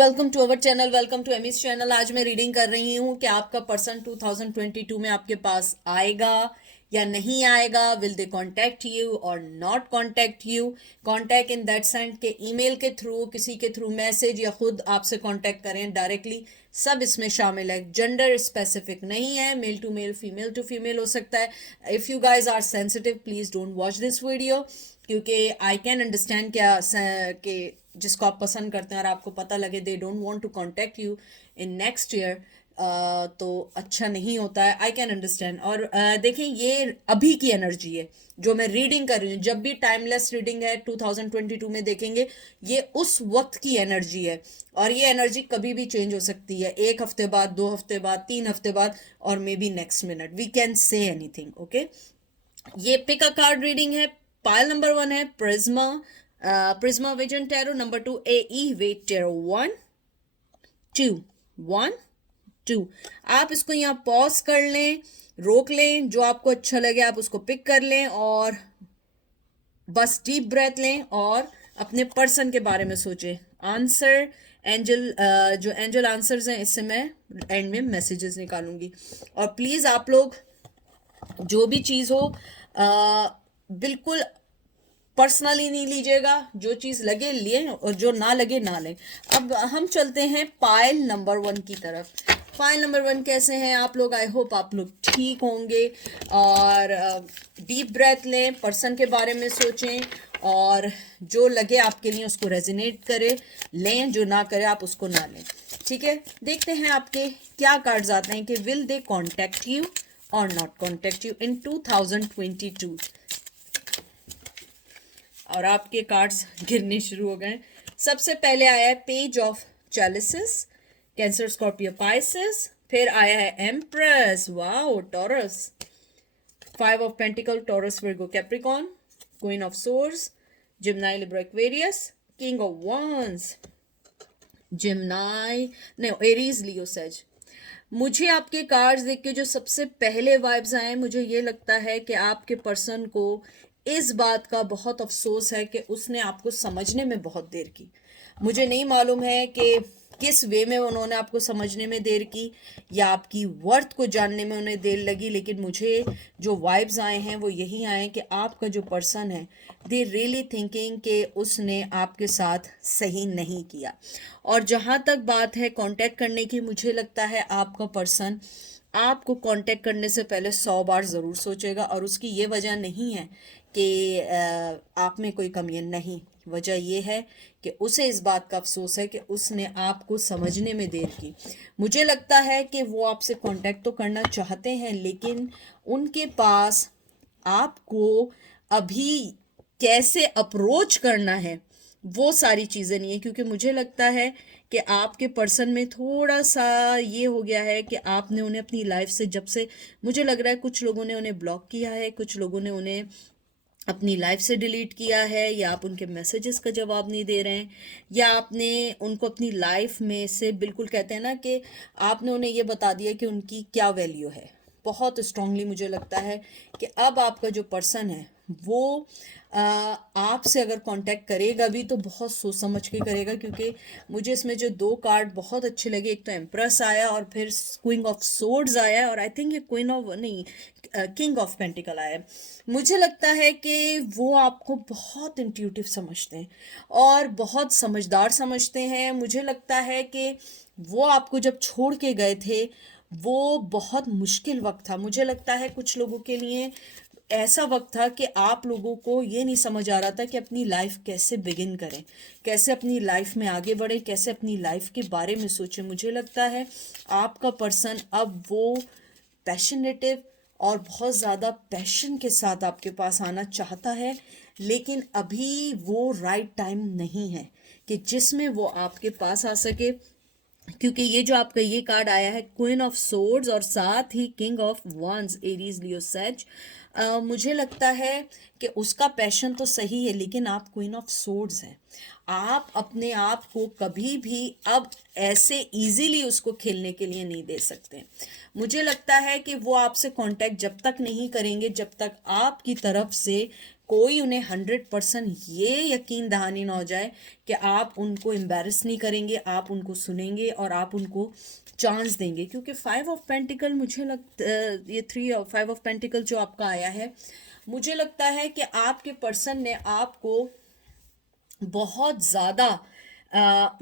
Welcome to our channel, welcome to Amy's channel. आज मैं reading कर रही हूँ कि आपका पर्सन 2022 में आपके पास आएगा या नहीं आएगा। विल दे कॉन्टैक्ट यू और not contact you. Contact in that sense के ईमेल के थ्रू, किसी के थ्रू मैसेज, या खुद आपसे कॉन्टैक्ट करें डायरेक्टली, सब इसमें शामिल है। जेंडर स्पेसिफिक नहीं है, male to male, female to female हो सकता है। If you guys are sensitive, please don't watch this video, क्योंकि आई कैन अंडरस्टैंड क्या कि जिसको आप पसंद करते हैं और आपको पता लगे they don't want to contact you in next year, तो अच्छा नहीं होता है। I can understand. और देखें, ये अभी की एनर्जी है जो मैं रीडिंग कर रही हूँ। जब भी टाइमलेस रीडिंग है 2022 में देखेंगे, ये उस वक्त की एनर्जी है और ये एनर्जी कभी भी चेंज हो सकती है। 1 हफ्ते बाद, 2 हफ्ते बाद, 3 हफ्ते बाद, और maybe next minute. We can say anything. Okay, ये पिक अ कार्ड रीडिंग है। पायल नंबर 1 है prisma, prisma vision tarot. Number 2 AE Waite tarot. 1 2 1 2। आप इसको यहाँ पॉज कर लें, रोक लें, जो आपको अच्छा लगे आप उसको पिक कर लें और बस डीप ब्रेथ लें और अपने पर्सन के बारे में सोचें। आंसर एंजल, जो एंजल आंसर्स हैं, इससे मैं एंड में मैसेजेस निकालूंगी। और प्लीज़ आप लोग जो भी चीज़ हो बिल्कुल पर्सनली नहीं लीजिएगा। जो चीज़ लगे लिए और जो ना लगे ना लें। अब हम चलते हैं पायल नंबर 1 की तरफ। पायल नंबर 1 कैसे हैं आप लोग? आई होप आप लोग ठीक होंगे। और डीप ब्रेथ लें, पर्सन के बारे में सोचें और जो लगे आपके लिए उसको रेजिनेट करे लें, जो ना करे आप उसको ना लें। ठीक है, देखते हैं आपके क्या कार्ड्स आते हैं कि विल दे कॉन्टेक्ट यू और नॉट कॉन्टेक्ट यू इन 2022। और आपके कार्ड्स गिरने शुरू हो गए। सबसे पहले आया है page of chalices, cancer, Scorpio, Pisces. फिर आया है empress, wow, Taurus. 5 of pentacle, Taurus, Virgo, Capricorn. Queen of swords, Gemini, Libra, Aquarius. King of wands, Gemini, नहीं, एरीज, लियो, सेज। मुझे आपके कार्ड्स देख के जो सबसे पहले वाइब्स आए, मुझे ये लगता है कि आपके पर्सन को इस बात का बहुत अफसोस है कि उसने आपको समझने में बहुत देर की। मुझे नहीं मालूम है कि किस वे में उन्होंने आपको समझने में देर की या आपकी वर्थ को जानने में उन्हें देर लगी, लेकिन मुझे जो वाइब्स आए हैं वो यही आए कि आपका जो पर्सन है, दे रियली थिंकिंग कि उसने आपके साथ सही नहीं किया। और जहाँ तक बात है कांटेक्ट करने की, मुझे लगता है आपका पर्सन आपको कांटेक्ट करने से पहले 100 बार ज़रूर सोचेगा। और उसकी ये वजह नहीं है कि आप में कोई कमी नहीं, वजह ये है कि उसे इस बात का अफसोस है कि उसने आपको समझने में देर की। मुझे लगता है कि वो आपसे कांटेक्ट तो करना चाहते हैं, लेकिन उनके पास आपको अभी कैसे अप्रोच करना है वो सारी चीज़ें नहीं है। क्योंकि मुझे लगता है कि आपके पर्सन में थोड़ा सा ये हो गया है कि आपने उन्हें अपनी लाइफ से, जब से मुझे लग रहा है कुछ लोगों ने उन्हें ब्लॉक किया है, कुछ लोगों ने उन्हें अपनी लाइफ से डिलीट किया है, या आप उनके मैसेजेस का जवाब नहीं दे रहे हैं, या आपने उनको अपनी लाइफ में से बिल्कुल, कहते हैं ना कि आपने उन्हें ये बता दिया कि उनकी क्या वैल्यू है। बहुत स्ट्रांगली मुझे लगता है कि अब आपका जो पर्सन है वो आपसे अगर कांटेक्ट करेगा भी तो बहुत सोच समझ के करेगा। क्योंकि मुझे इसमें जो 2 कार्ड बहुत अच्छे लगे, एक तो एम्प्रेस आया और फिर क्वीन ऑफ सोर्ड्स आया, और आई थिंक ये क्वीन ऑफ नहीं, किंग ऑफ पेंटिकल आया। मुझे लगता है कि वो आपको बहुत इंट्यूटिव समझते हैं और बहुत समझदार समझते हैं। मुझे लगता है कि वो आपको जब छोड़ के गए थे वो बहुत मुश्किल वक्त था। मुझे लगता है कुछ लोगों के लिए ऐसा वक्त था कि आप लोगों को ये नहीं समझ आ रहा था कि अपनी लाइफ कैसे बिगिन करें, कैसे अपनी लाइफ में आगे बढ़े, कैसे अपनी लाइफ के बारे में सोचें। मुझे लगता है आपका पर्सन अब वो पैशनेटिव और बहुत ज़्यादा पैशन के साथ आपके पास आना चाहता है, लेकिन अभी वो राइट टाइम नहीं है कि जिसमें वो आपके पास आ सके। क्योंकि ये जो आपका ये कार्ड आया है क्वीन ऑफ सोर्ड्स और साथ ही king of wands, Aries, Leo, सेज, मुझे लगता है कि उसका पैशन तो सही है, लेकिन आप क्वीन ऑफ सोर्ड्स हैं। आप अपने आप को कभी भी अब ऐसे इजीली उसको खेलने के लिए नहीं दे सकते। मुझे लगता है कि वो आपसे कांटेक्ट जब तक नहीं करेंगे जब तक आपकी तरफ से कोई उन्हें 100% ये यकीन दहानी ना हो जाए कि आप उनको एम्बैरस नहीं करेंगे, आप उनको सुनेंगे और आप उनको चांस देंगे। क्योंकि 5 ऑफ पेंटिकल मुझे लगता, ये 5 ऑफ पेंटिकल जो आपका आया है, मुझे लगता है कि आपके पर्सन ने आपको बहुत ज़्यादा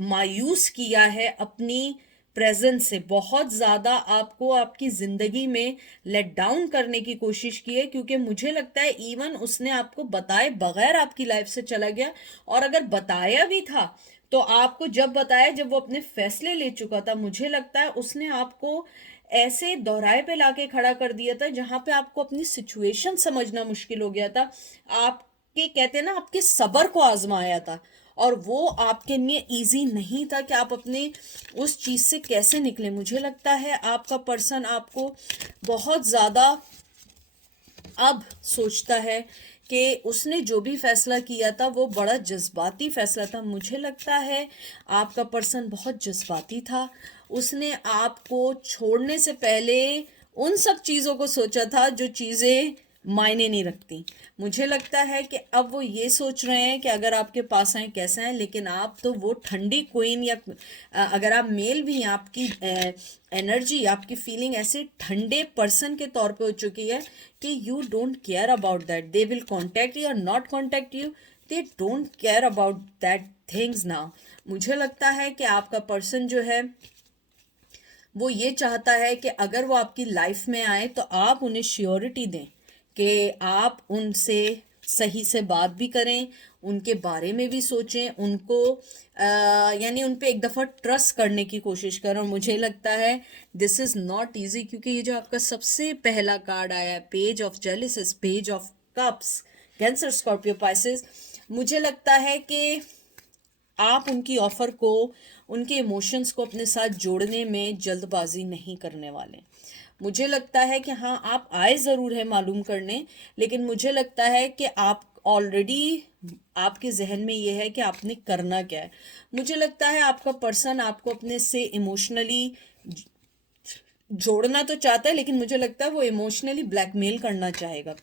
मायूस किया है अपनी प्रेजेंस से, बहुत ज़्यादा आपको आपकी ज़िंदगी में लेट डाउन करने की कोशिश की है। क्योंकि मुझे लगता है इवन उसने आपको बताए बगैर आपकी लाइफ से चला गया, और अगर बताया भी था तो आपको जब बताया जब वो अपने फैसले ले चुका था, मुझे लगता है उसने आपको ऐसे दोहराए पे लाके खड़ा कर दिया था जहां पे आपको अपनी सिचुएशन समझना मुश्किल हो गया था। आपके कहते हैं ना, आपके सब्र को आजमाया था, और वो आपके लिए इजी नहीं था कि आप अपने उस चीज से कैसे निकले। मुझे लगता है आपका पर्सन आपको बहुत ज्यादा अब सोचता है कि उसने जो भी फैसला किया था वो बड़ा जज्बाती फैसला था। मुझे लगता है आपका पर्सन बहुत जज्बाती था। उसने आपको छोड़ने से पहले उन सब चीज़ों को सोचा था जो चीज़ें मायने नहीं रखती। मुझे लगता है कि अब वो ये सोच रहे हैं कि अगर आपके पास आए कैसे हैं, लेकिन आप तो वो ठंडी क्वीन, या अगर आप मेल भी हैं, आपकी एनर्जी, आपकी फीलिंग ऐसे ठंडे पर्सन के तौर पे हो चुकी है कि you don't care about that. They will contact you और not contact you, they don't care about that things now. मुझे लगता है कि आपका पर्सन जो है वो ये चाहता है कि अगर वो आपकी लाइफ में आए तो आप उन्हें श्योरिटी दें कि आप उनसे सही से बात भी करें, उनके बारे में भी सोचें, उनको यानी उन पे एक दफ़ा ट्रस्ट करने की कोशिश करें। और मुझे लगता है दिस इज़ नॉट इजी, क्योंकि ये जो आपका सबसे पहला कार्ड आया है, page of chalices, page of cups, cancer, Scorpio, Pisces, मुझे लगता है कि आप उनकी ऑफर को, उनके इमोशंस को अपने साथ जोड़ने में जल्दबाजी नहीं करने वाले। मुझे लगता है कि हाँ, आप आए ज़रूर है मालूम करने, लेकिन मुझे लगता है कि आप ऑलरेडी, आपके जहन में ये है कि आपने करना क्या है। मुझे लगता है आपका पर्सन आपको अपने से इमोशनली जोड़ना तो चाहता है, लेकिन मुझे लगता है वो इमोशनली ब्लैकमेल करना चाहेगा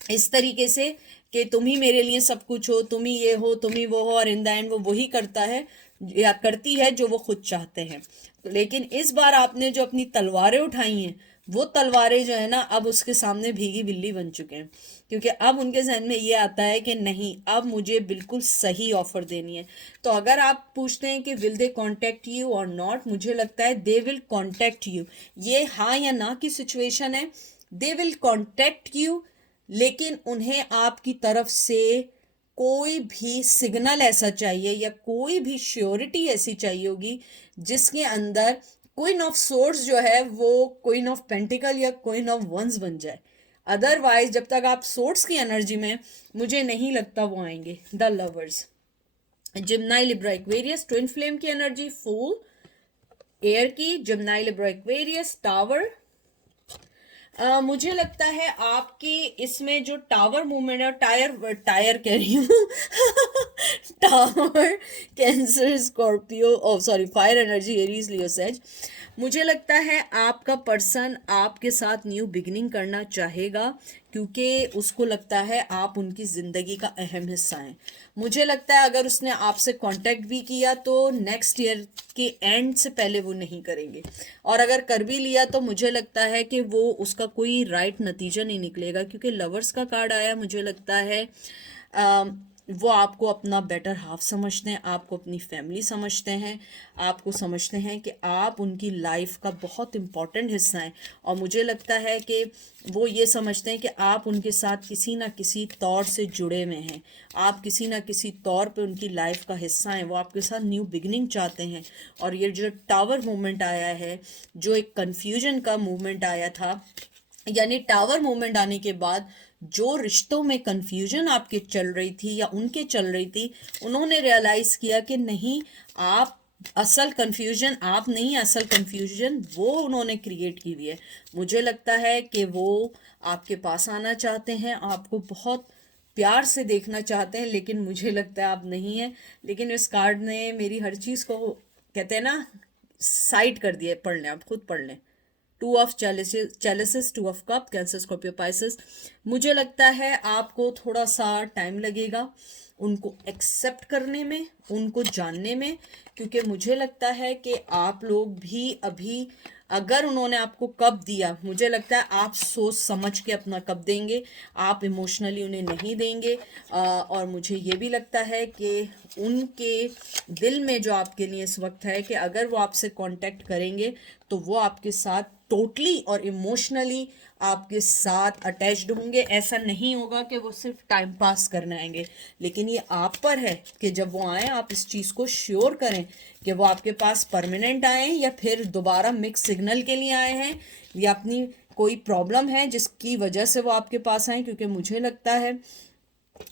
इस तरीके से कि तुम ही मेरे लिए सब कुछ हो, तुम ही ये हो, तुम ही वो हो, और इन द एंड वो वही करता है या करती है जो वो खुद चाहते हैं। लेकिन इस बार आपने जो अपनी तलवारें उठाई हैं, वो तलवारें जो है ना, अब उसके सामने भीगी बिल्ली बन चुके हैं। क्योंकि अब उनके जहन में ये आता है कि नहीं, अब मुझे बिल्कुल सही ऑफर देनी है। तो अगर आप पूछते हैं कि विल दे कॉन्टेक्ट यू और नॉट, मुझे लगता है दे विल कॉन्टेक्ट यू। ये हाँ या ना की सिचुएशन है। दे विल कॉन्टेक्ट यू, लेकिन उन्हें आपकी तरफ से कोई भी सिग्नल ऐसा चाहिए या कोई भी श्योरिटी ऐसी चाहिए होगी जिसके अंदर क्वीन ऑफ सोर्ड्स जो है वो क्वीन ऑफ पेंटिकल या क्वीन ऑफ वंस बन जाए। अदरवाइज जब तक आप सोर्ड्स की एनर्जी में, मुझे नहीं लगता वो आएंगे। The lovers, Gemini, Libra, Aquarius, twin flame की एनर्जी, फूल, एयर की, जिम्नाई, लिब्रा, एक्वेरियस, टावर। मुझे लगता है आपकी इसमें जो टावर मूवमेंट है, टायर टायर कह रही हूँ टावर, कैंसर, स्कॉर्पियो, ओ sorry, fire energy, Aries, Leo, सेज। मुझे लगता है आपका पर्सन आपके साथ न्यू बिगिनिंग करना चाहेगा, क्योंकि उसको लगता है आप उनकी ज़िंदगी का अहम हिस्सा हैं। मुझे लगता है अगर उसने आपसे कांटेक्ट भी किया तो नेक्स्ट ईयर के एंड से पहले वो नहीं करेंगे, और अगर कर भी लिया तो मुझे लगता है कि वो उसका कोई राइट नतीजा नहीं निकलेगा। क्योंकि लवर्स का कार्ड आया, मुझे लगता है वो आपको अपना बेटर हाफ समझते हैं, आपको अपनी फैमिली समझते हैं, आपको समझते हैं कि आप उनकी लाइफ का बहुत इम्पॉर्टेंट हिस्सा हैं। और मुझे लगता है कि वो ये समझते हैं कि आप उनके साथ किसी ना किसी तौर से जुड़े हुए हैं, आप किसी ना किसी तौर पे उनकी लाइफ का हिस्सा हैं, वो आपके साथ न्यू बिगनिंग चाहते हैं। और ये जो टावर मूवमेंट आया है, जो एक कन्फ्यूजन का मूवमेंट आया था, यानी टावर मूवमेंट आने के बाद जो रिश्तों में कंफ्यूजन आपके चल रही थी या उनके चल रही थी, उन्होंने रियलाइज किया कि नहीं, आप असल कंफ्यूजन आप नहीं, असल कंफ्यूजन वो उन्होंने क्रिएट की हुई है। मुझे लगता है कि वो आपके पास आना चाहते हैं, आपको बहुत प्यार से देखना चाहते हैं, लेकिन मुझे लगता है आप नहीं है। लेकिन इस कार्ड ने मेरी हर चीज़ को, कहते हैं ना, साइड कर दिया। पढ़ लें, आप खुद पढ़ लें। Two of chalices, two of cup, cancer Scorpio Pisces. मुझे लगता है आपको थोड़ा सा टाइम लगेगा उनको एक्सेप्ट करने में, उनको जानने में, क्योंकि मुझे लगता है कि आप लोग भी अभी, अगर उन्होंने आपको कब दिया, मुझे लगता है आप सोच समझ के अपना कब देंगे, आप इमोशनली उन्हें नहीं देंगे। और मुझे ये भी लगता है कि उनके दिल में जो आपके लिए इस वक्त है कि अगर वो आपसे कांटेक्ट करेंगे तो वो आपके साथ टोटली और इमोशनली आपके साथ अटैच्ड होंगे। ऐसा नहीं होगा कि वो सिर्फ टाइम पास करने आएंगे, लेकिन ये आप पर है कि जब वो आए आप इस चीज़ को श्योर करें कि वो आपके पास परमानेंट आए या फिर दोबारा मिक्स सिग्नल के लिए आए हैं, या अपनी कोई प्रॉब्लम है जिसकी वजह से वो आपके पास आए। क्योंकि मुझे लगता है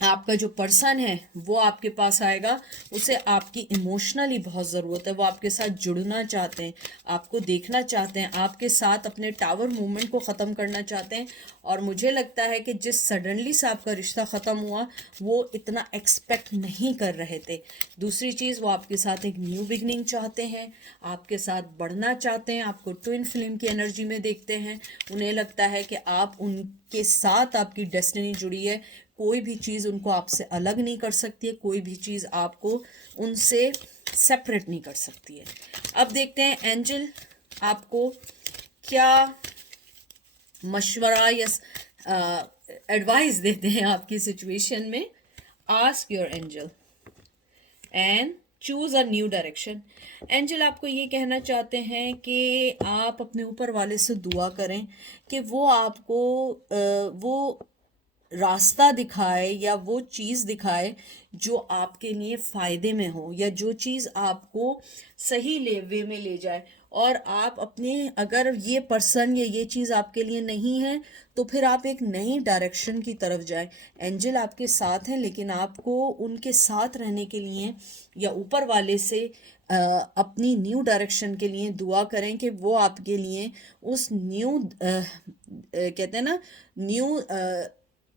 आपका जो पर्सन है वो आपके पास आएगा, उसे आपकी इमोशनली बहुत ज़रूरत है, वो आपके साथ जुड़ना चाहते हैं, आपको देखना चाहते हैं, आपके साथ अपने टावर मूवमेंट को ख़त्म करना चाहते हैं। और मुझे लगता है कि जिस सडनली से आपका रिश्ता ख़त्म हुआ वो इतना एक्सपेक्ट नहीं कर रहे थे। दूसरी चीज़, वो आपके साथ एक न्यू बिगनिंग चाहते हैं, आपके साथ बढ़ना चाहते हैं, आपको ट्विन फ्लेम की एनर्जी में देखते हैं। उन्हें लगता है कि आप उनके साथ, आपकी डेस्टिनी जुड़ी है, कोई भी चीज़ उनको आपसे अलग नहीं कर सकती है, कोई भी चीज़ आपको उनसे सेपरेट नहीं कर सकती है। अब देखते हैं एंजल आपको क्या मशवरा या एडवाइस देते हैं आपकी सिचुएशन में। Ask your angel and choose a new direction. Angel आपको ये कहना चाहते हैं कि आप अपने ऊपर वाले से दुआ करें कि वो आपको वो रास्ता दिखाए या वो चीज़ दिखाए जो आपके लिए फ़ायदे में हो, या जो चीज़ आपको सही वे में ले जाए। और आप अपने, अगर ये पर्सन या ये चीज़ आपके लिए नहीं है तो फिर आप एक नई डायरेक्शन की तरफ जाएं। एंजल आपके साथ हैं, लेकिन आपको उनके साथ रहने के लिए या ऊपर वाले से अपनी न्यू डायरेक्शन के लिए दुआ करें कि वो आपके लिए उस न्यू कहते हैं ना, न्यू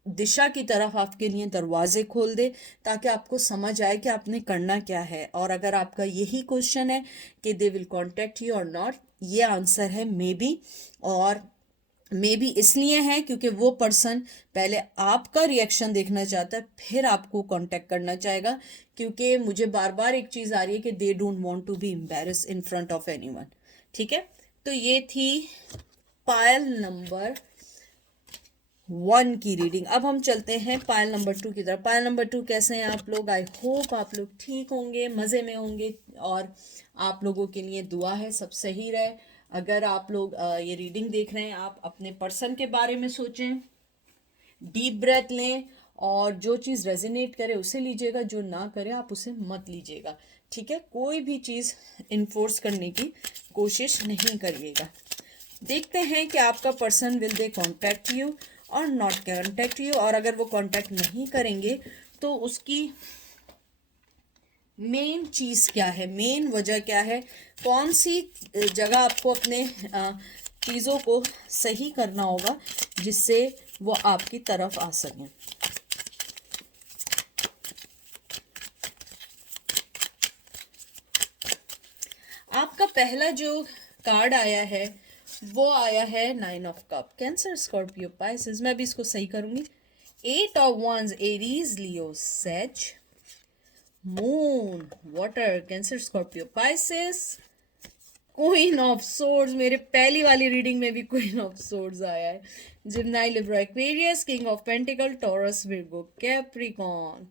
दिशा की तरफ आपके लिए दरवाजे खोल दे, ताकि आपको समझ आए कि आपने करना क्या है। और अगर आपका यही क्वेश्चन है कि दे विल कांटेक्ट यू और नॉट, ये आंसर है मे बी। और मे बी इसलिए है क्योंकि वो पर्सन पहले आपका रिएक्शन देखना चाहता है, फिर आपको कांटेक्ट करना चाहेगा। क्योंकि मुझे बार बार एक चीज़ आ रही है कि they don't want to be embarrass in front of anyone. ठीक है, तो ये थी पायल नंबर 1 की रीडिंग। अब हम चलते हैं पायल नंबर 2 की तरफ। पायल नंबर 2, कैसे हैं आप लोग? आई होप आप लोग ठीक होंगे, मज़े में होंगे, और आप लोगों के लिए दुआ है सब सही रहे। अगर आप लोग ये रीडिंग देख रहे हैं, आप अपने पर्सन के बारे में सोचें, डीप ब्रेथ लें, और जो चीज़ रेजोनेट करे उसे लीजिएगा, जो ना करे आप उसे मत लीजिएगा। ठीक है, कोई भी चीज़ इन्फोर्स करने की कोशिश नहीं करिएगा। देखते हैं कि आपका person will they contact you और नॉट कॉन्टैक्ट यू। और अगर वो कॉन्टैक्ट नहीं करेंगे तो उसकी मेन चीज़ क्या है, मेन वजह क्या है, कौन सी जगह आपको अपने चीज़ों को सही करना होगा जिससे वो आपकी तरफ आ सकें। आपका पहला जो कार्ड आया है वो आया है 9 of cup, cancer Scorpio Pisces. मैं भी इसको सही करूंगी। 8 of wands, Aries Leo Sag, moon water, Cancer Scorpio Pisces, queen of swords. मेरे पहली वाली रीडिंग में भी क्वीन ऑफ सोर्ड्स आया है। Gemini, Libra, Aquarius, king of pentacle, Taurus, Virgo, Capricorn.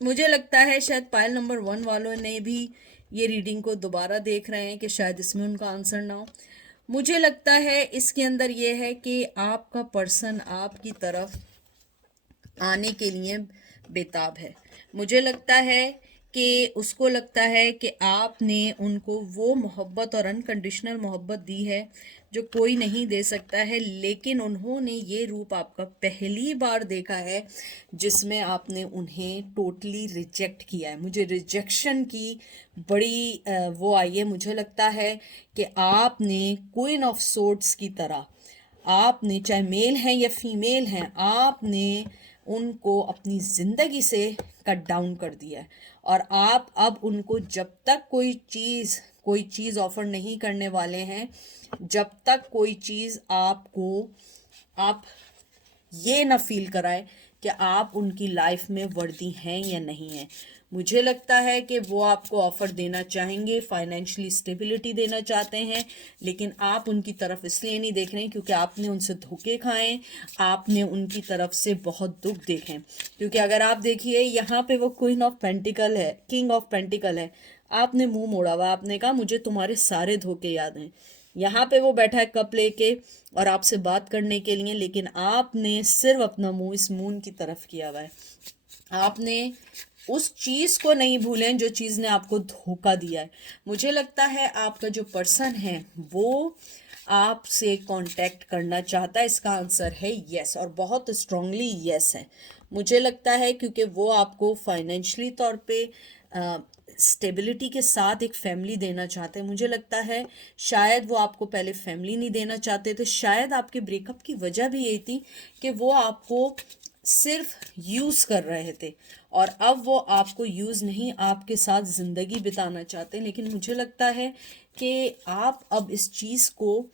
मुझे लगता है शायद पायल नंबर 1 वालों ने भी ये रीडिंग को दोबारा देख रहे हैं कि शायद इसमें उनका आंसर ना हो। मुझे लगता है इसके अंदर ये है कि आपका पर्सन आपकी तरफ आने के लिए बेताब है। मुझे लगता है कि उसको लगता है कि आपने उनको वो मोहब्बत और अनकंडीशनल मोहब्बत दी है जो कोई नहीं दे सकता है, लेकिन उन्होंने ये रूप आपका पहली बार देखा है जिसमें आपने उन्हें टोटली रिजेक्ट किया है। मुझे रिजेक्शन की बड़ी वो आई है। मुझे लगता है कि आपने क्वीन ऑफ सोर्ड्स की तरह, आपने चाहे मेल हैं या फीमेल हैं, आपने उनको अपनी ज़िंदगी से कट डाउन कर दिया है। और आप अब उनको जब तक कोई चीज़ ऑफर नहीं करने वाले हैं, जब तक कोई चीज़ आप ये ना फील कराए कि आप उनकी लाइफ में वर्दी हैं या नहीं हैं। मुझे लगता है कि वो आपको ऑफ़र देना चाहेंगे, फाइनेंशियली स्टेबिलिटी देना चाहते हैं, लेकिन आप उनकी तरफ इसलिए नहीं देख रहे हैं क्योंकि आपने उनसे धोखे खाए, आपने उनकी तरफ से बहुत दुख देखे। क्योंकि अगर आप देखिए यहाँ पे वो क्वीन ऑफ पेंटिकल है, किंग ऑफ पेंटिकल है, आपने मुंह मोड़ा हुआ, आपने कहा मुझे तुम्हारे सारे धोखे याद हैं। यहाँ पे वो बैठा है कप लेके और आपसे बात करने के लिए, लेकिन आपने सिर्फ अपना मुंह इस मून की तरफ किया हुआ है। आपने उस चीज़ को नहीं भूलें जो चीज़ ने आपको धोखा दिया है। मुझे लगता है आपका जो पर्सन है वो आपसे कांटेक्ट करना चाहता है। इसका आंसर है यस, और बहुत स्ट्रांगली यस है। मुझे लगता है क्योंकि वो आपको फाइनेंशियली तौर पे स्टेबिलिटी के साथ एक फैमिली देना चाहते हैं। मुझे लगता है शायद वो आपको पहले फैमिली नहीं देना चाहते थे, शायद आपके ब्रेकअप की वजह भी यही थी कि वो आपको सिर्फ यूज़ कर रहे थे, और अब वो आपको यूज़ नहीं, आपके साथ ज़िंदगी बिताना चाहते हैं। लेकिन मुझे लगता है कि आप अब इस चीज़ को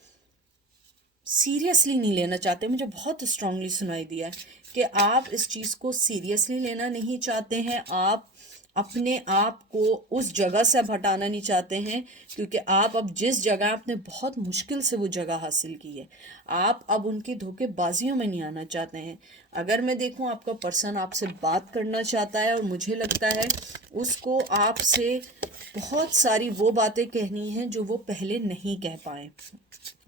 सीरियसली नहीं लेना चाहते। मुझे बहुत स्ट्रांगली सुनाई दिया है कि आप इस चीज़ को सीरियसली लेना नहीं चाहते हैं। आप अपने आप को उस जगह से अब हटाना नहीं चाहते हैं, क्योंकि आप अब जिस जगह आपने बहुत मुश्किल से वो जगह हासिल की है, आप अब उनकी धोखेबाजियों में नहीं आना चाहते हैं। अगर मैं देखूं आपका पर्सन आपसे बात करना चाहता है, और मुझे लगता है उसको आपसे बहुत सारी वो बातें कहनी हैं जो वो पहले नहीं कह पाए।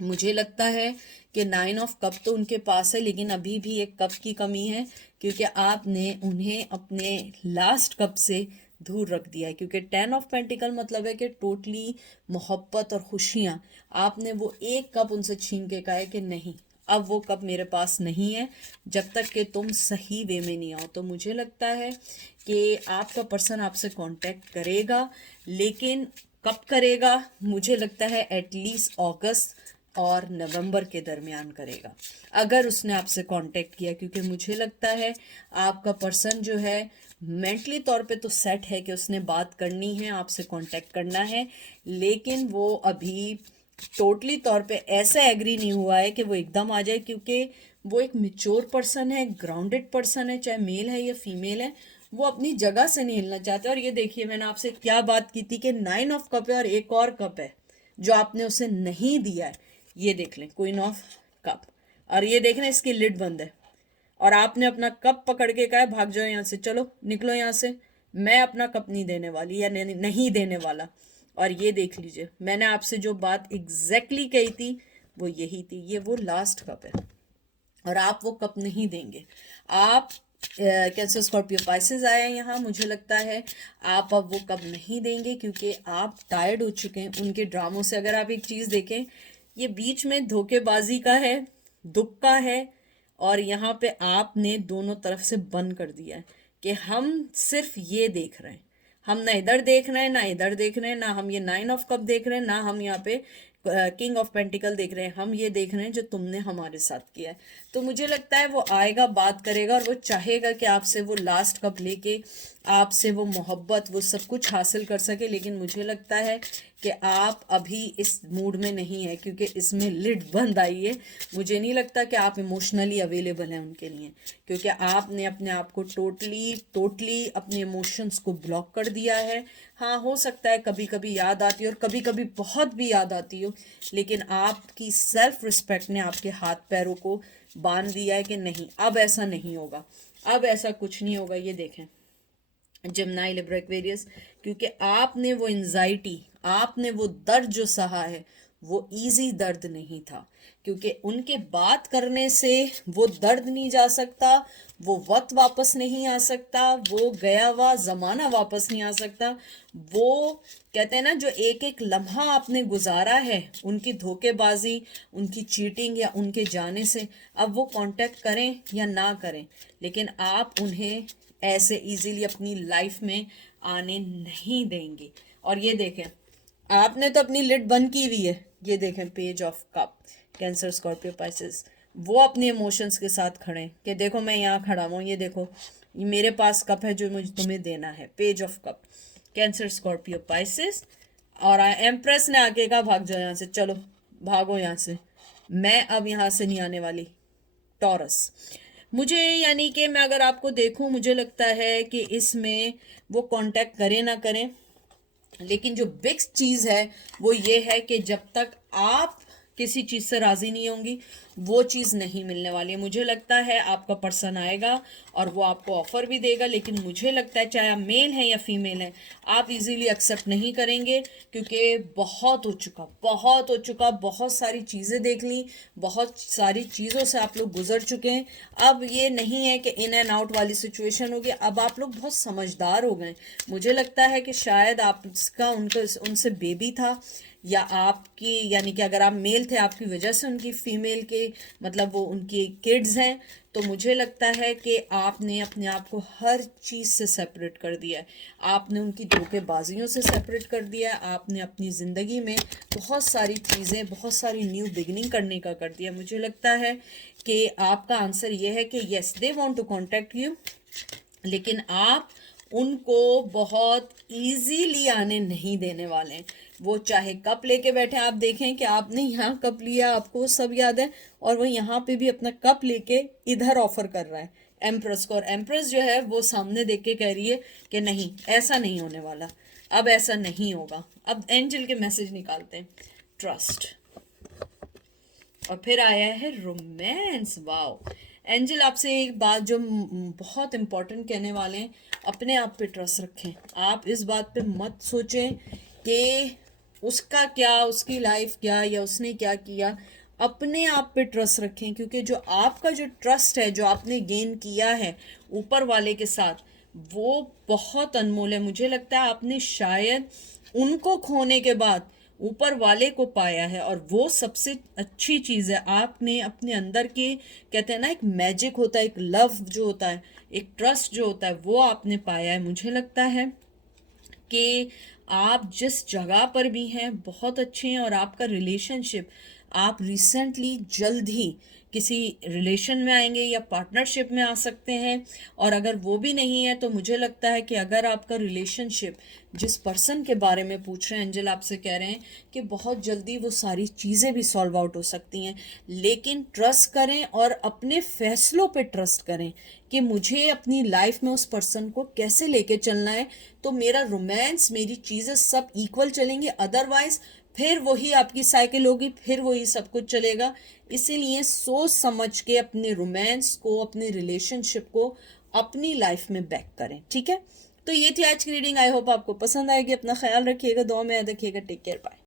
मुझे लगता है कि 9 ऑफ कप तो उनके पास है, लेकिन अभी भी एक कप की कमी है, क्योंकि आपने उन्हें अपने लास्ट कप से दूर रख दिया है। क्योंकि 10 ऑफ पेंटिकल मतलब है कि टोटली मोहब्बत और खुशियाँ, आपने वो एक कप उनसे छीन के कहा है कि नहीं, अब वो कप मेरे पास नहीं है जब तक कि तुम सही वे में नहीं आओ। तो मुझे लगता है कि आपका पर्सन आपसे कांटेक्ट करेगा, लेकिन कब करेगा? मुझे लगता है एटलीस्ट अगस्त और नवंबर के दरमियान करेगा, अगर उसने आपसे कांटेक्ट किया। क्योंकि मुझे लगता है आपका पर्सन जो है मेंटली तौर पे तो सेट है कि उसने बात करनी है, आपसे कांटेक्ट करना है, लेकिन वो अभी टोटली तौर पे ऐसा एग्री नहीं हुआ है कि वो एकदम आ जाए। क्योंकि वो एक मैच्योर पर्सन है, ग्राउंडेड पर्सन है, चाहे मेल है या फीमेल है, वो अपनी जगह से नहीं हिलना चाहते। और ये देखिए मैंने आपसे क्या बात की थी कि 9 ऑफ कप है और एक और कप है जो आपने उसे नहीं दिया है। ये देख लें, क्वीन ऑफ कप, और ये देख लें इसकी लिड बंद है, और आपने अपना कप पकड़ के कहा है भाग जाओ यहाँ से, चलो निकलो यहाँ से, मैं अपना कप नहीं देने वाली या नहीं देने वाला। और ये देख लीजिए मैंने आपसे जो बात एग्जैक्टली कही थी वो यही थी। ये वो लास्ट कप है और आप वो कप नहीं देंगे। आप कैंसर स्कॉर्पियो पाइसेस आए हैं यहाँ, मुझे लगता है आप अब वो कप नहीं देंगे, क्योंकि आप टायर्ड हो चुके हैं उनके ड्रामों से। अगर आप एक चीज़ देखें, ये बीच में धोखेबाजी का है, दुख का है, और यहाँ पे आपने दोनों तरफ से बंद कर दिया है कि हम सिर्फ ये देख रहे हैं, हम ना इधर देख रहे हैं ना इधर देख रहे हैं, ना हम ये 9 ऑफ कप देख रहे हैं, ना हम यहाँ पे किंग ऑफ पेंटिकल देख रहे हैं। हम ये देख रहे हैं जो तुमने हमारे साथ किया है। तो मुझे लगता है वो आएगा, बात करेगा, और वो चाहेगा कि आपसे वो लास्ट कप लेके आपसे वो मोहब्बत, वो सब कुछ हासिल कर सके। लेकिन मुझे लगता है कि आप अभी इस मूड में नहीं है, क्योंकि इसमें लिड बंद आई है। मुझे नहीं लगता कि आप इमोशनली अवेलेबल हैं उनके लिए, क्योंकि आपने अपने आप को टोटली अपने इमोशंस को ब्लॉक कर दिया है। हाँ, हो सकता है कभी कभी याद आती हो और कभी कभी बहुत भी याद आती हो, लेकिन आपकी सेल्फ रिस्पेक्ट ने आपके हाथ पैरों को बांध दिया है कि नहीं, अब ऐसा नहीं होगा, अब ऐसा कुछ नहीं होगा। ये देखें जेमिनी, लिब्रा, एक्वेरियस, क्योंकि आपने वो एंजाइटी, आपने वो दर्द जो सहा है, वो इजी दर्द नहीं था। क्योंकि उनके बात करने से वो दर्द नहीं जा सकता, वो वक्त वापस नहीं आ सकता, वो गया हुआ ज़माना वापस नहीं आ सकता। वो कहते हैं ना, जो एक एक लम्हा आपने गुजारा है उनकी धोखेबाजी, उनकी चीटिंग या उनके जाने से, अब वो कांटेक्ट करें या ना करें, लेकिन आप उन्हें ऐसे इजीली अपनी लाइफ में आने नहीं देंगे। और ये देखें, आपने तो अपनी लिड बंद की हुई है। ये देखें page of cup, cancer Scorpio Pisces, वो अपने इमोशंस के साथ खड़े हैं कि देखो मैं यहाँ खड़ा हूँ, ये देखो ये मेरे पास कप है जो मुझे तुम्हें देना है, page of cup. Cancer, Scorpio, Pisces, और एम्प्रेस ने आके कहा भाग जाओ यहाँ से, चलो भागो यहाँ से, मैं अब यहाँ से नहीं आने वाली। टॉरस, मुझे यानी कि मैं अगर आपको देखूं, मुझे लगता है कि इसमें वो कांटेक्ट करें ना करें, लेकिन जो बिग चीज़ है वो ये है कि जब तक आप किसी चीज़ से राज़ी नहीं होंगी वो चीज़ नहीं मिलने वाली है। मुझे लगता है आपका पर्सन आएगा और वो आपको ऑफ़र भी देगा, लेकिन मुझे लगता है चाहे आप मेल हैं या फीमेल हैं, आप इजीली एक्सेप्ट नहीं करेंगे, क्योंकि बहुत हो चुका, बहुत हो चुका, बहुत सारी चीज़ें देख ली, बहुत सारी चीज़ों से आप लोग गुजर चुके हैं। अब ये नहीं है कि इन एंड आउट वाली सिचुएशन होगी, अब आप लोग बहुत समझदार हो गए। मुझे लगता है कि शायद आपका उनसे बेबी था, या आपकी यानी कि अगर आप मेल थे आपकी वजह से उनकी फीमेल के मतलब वो उनकी किड्स हैं, तो मुझे लगता है कि आपने अपने आप को हर चीज़ से सेपरेट कर दिया है, आपने उनकी धोखेबाजियों से सेपरेट कर दिया है, आपने अपनी ज़िंदगी में बहुत सारी चीज़ें, बहुत सारी न्यू बिगनिंग करने का कर दिया। मुझे लगता है कि आपका आंसर ये है कि yes they want to contact you, लेकिन आप उनको बहुत इजीली आने नहीं देने वाले हैं। वो चाहे कप लेके बैठे, आप देखें कि आपने यहाँ कप लिया, आपको सब याद है, और वो यहाँ पे भी अपना कप लेके इधर ऑफर कर रहा है एम्प्रेस को, और एम्प्रेस जो है वो सामने देख के कह रही है कि नहीं ऐसा नहीं होने वाला, अब ऐसा नहीं होगा। अब एंजल के मैसेज निकालते हैं। ट्रस्ट, और फिर आया है रोमांस। वाओ, एंजल आपसे एक बात जो बहुत इम्पोर्टेंट कहने वाले हैं, अपने आप पे ट्रस्ट रखें। आप इस बात पे मत सोचें कि उसका क्या, उसकी लाइफ क्या, या उसने क्या किया। अपने आप पे ट्रस्ट रखें, क्योंकि जो आपका जो ट्रस्ट है, जो आपने गेन किया है ऊपर वाले के साथ, वो बहुत अनमोल है। मुझे लगता है आपने शायद उनको खोने के बाद ऊपर वाले को पाया है, और वो सबसे अच्छी चीज़ है। आपने अपने अंदर के, कहते हैं ना एक मैजिक होता है, एक लव जो होता है, एक ट्रस्ट जो होता है, वो आपने पाया है। मुझे लगता है कि आप जिस जगह पर भी हैं बहुत अच्छे हैं, और आपका रिलेशनशिप, आप रिसेंटली जल्द ही किसी रिलेशन में आएंगे या पार्टनरशिप में आ सकते हैं। और अगर वो भी नहीं है तो मुझे लगता है कि अगर आपका रिलेशनशिप, जिस पर्सन के बारे में पूछ रहे हैं एंजल आपसे कह रहे हैं कि बहुत जल्दी वो सारी चीज़ें भी सॉल्व आउट हो सकती हैं, लेकिन ट्रस्ट करें और अपने फैसलों पे ट्रस्ट करें कि मुझे अपनी लाइफ में उस पर्सन को कैसे लेके चलना है, तो मेरा रोमांस, मेरी चीज़ें सब इक्वल चलेंगी, अदरवाइज फिर वही आपकी साइकिल होगी, फिर वही सब कुछ चलेगा। इसीलिए सोच समझ के अपने रोमांस को, अपने रिलेशनशिप को अपनी लाइफ में बैक करें, ठीक है। तो ये थी आज की रीडिंग। आई होप आपको पसंद आएगी। अपना ख्याल रखिएगा, दुआ में याद रखिएगा। Take care, bye.